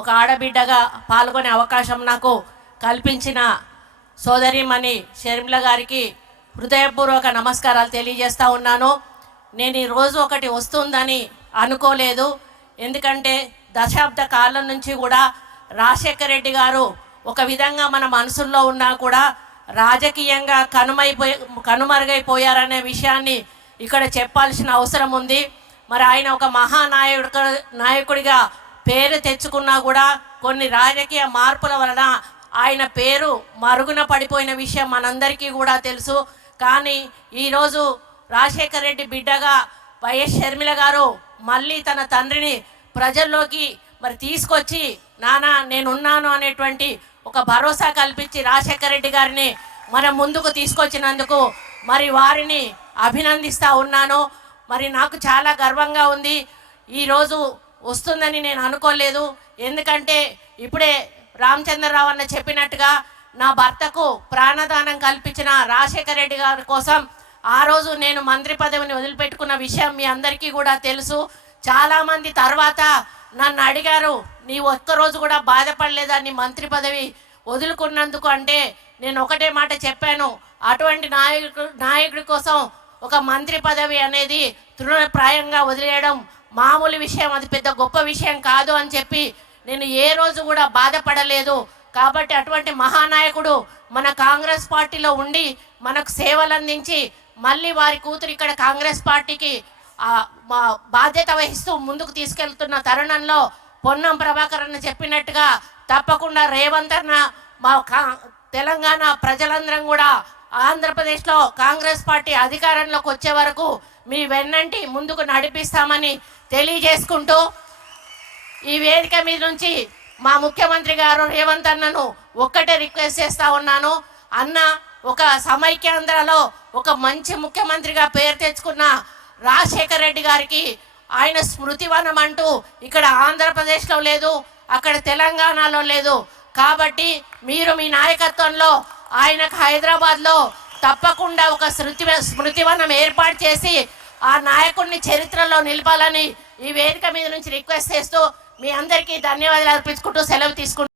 ఒక ఆడబిడ్డగా పాల్గొనే అవకాశం నాకు కల్పించిన సోదరిమణి షర్మిల గారికి హృదయపూర్వక నమస్కారాలు తెలియజేస్తూ ఉన్నాను. నేను ఈరోజు ఒకటి వస్తుందని అనుకోలేదు. ఎందుకంటే దశాబ్ద కాలం నుంచి కూడా రాజశేఖర రెడ్డి గారు ఒక విధంగా మన మనసుల్లో ఉన్నా కూడా రాజకీయంగా కనుమరుగైపోయారనే విషయాన్ని ఇక్కడ చెప్పాల్సిన అవసరం ఉంది. మరి ఆయన ఒక నాయకుడిగా పేరు తెచ్చుకున్నా కూడా కొన్ని రాజకీయ మార్పుల వలన ఆయన పేరు మరుగున పడిపోయిన విషయం మనందరికీ కూడా తెలుసు. కానీ ఈరోజు రాజశేఖర రెడ్డి బిడ్డగా వైఎస్ షర్మిల గారు మళ్ళీ తన తండ్రిని ప్రజల్లోకి మరి తీసుకొచ్చి నానా నేనున్నాను అనేటువంటి ఒక భరోసా కల్పించి రాజశేఖర రెడ్డి గారిని మన ముందుకు తీసుకొచ్చినందుకు మరి వారిని అభినందిస్తూ ఉన్నాను. మరి నాకు చాలా గర్వంగా ఉంది. ఈరోజు వస్తుందని నేను అనుకోలేదు. ఎందుకంటే ఇప్పుడే రామచంద్రరావు అన్న చెప్పినట్టుగా నా భర్తకు ప్రాణదానం కల్పించిన రాజశేఖర రెడ్డి గారి కోసం ఆ రోజు నేను మంత్రి పదవిని వదిలిపెట్టుకున్న విషయం మీ అందరికీ కూడా తెలుసు. చాలామంది తర్వాత నన్ను అడిగారు, నీ ఒక్కరోజు కూడా బాధపడలేదని మంత్రి పదవి వదులుకున్నందుకు. అంటే నేను ఒకటే మాట చెప్పాను, అటువంటి నాయకుడి కోసం ఒక మంత్రి పదవి అనేది తృణప్రాయంగా వదిలేయడం మామూలు విషయం, అది పెద్ద గొప్ప విషయం కాదు అని చెప్పి నేను ఏ రోజు కూడా బాధపడలేదు. కాబట్టి అటువంటి మహానాయకుడు మన కాంగ్రెస్ పార్టీలో ఉండి మనకు సేవలు అందించి మళ్ళీ వారి కూతురు ఇక్కడ కాంగ్రెస్ పార్టీకి బాధ్యత వహిస్తూ ముందుకు తీసుకెళ్తున్న తరుణంలో పొన్నం ప్రభాకర్ అన్న చెప్పినట్టుగా తప్పకుండా రేవంత్ అన్న మా తెలంగాణ ప్రజలందరం కూడా ఆంధ్రప్రదేశ్లో కాంగ్రెస్ పార్టీ అధికారంలోకి వచ్చే వరకు మీ వెన్నంటి ముందుకు నడిపిస్తామని తెలియజేసుకుంటూ ఈ వేదిక మీద నుంచి మా ముఖ్యమంత్రి గారు రేవంత్ అన్నను ఒక్కటే రిక్వెస్ట్ చేస్తూ ఉన్నాను. అన్న ఒక సమైక్యాంధ్రలో ఒక మంచి ముఖ్యమంత్రిగా పేరు తెచ్చుకున్న రాజశేఖర రెడ్డి గారికి ఆయన స్మృతివనం అంటూ ఇక్కడ ఆంధ్రప్రదేశ్లో లేదు, అక్కడ తెలంగాణలో లేదు. కాబట్టి మీరు మీ నాయకత్వంలో ఆయనకు హైదరాబాద్లో తప్పకుండా ఒక స్మృతివనం ఏర్పాటు చేసి ఆ నాయకుడిని చరిత్రలో నిలపాలని ఈ వేదిక మీద నుంచి రిక్వెస్ట్ చేస్తూ మీ అందరికీ ధన్యవాదాలు అర్పించుకుంటూ సెలవు తీసుకుంటూ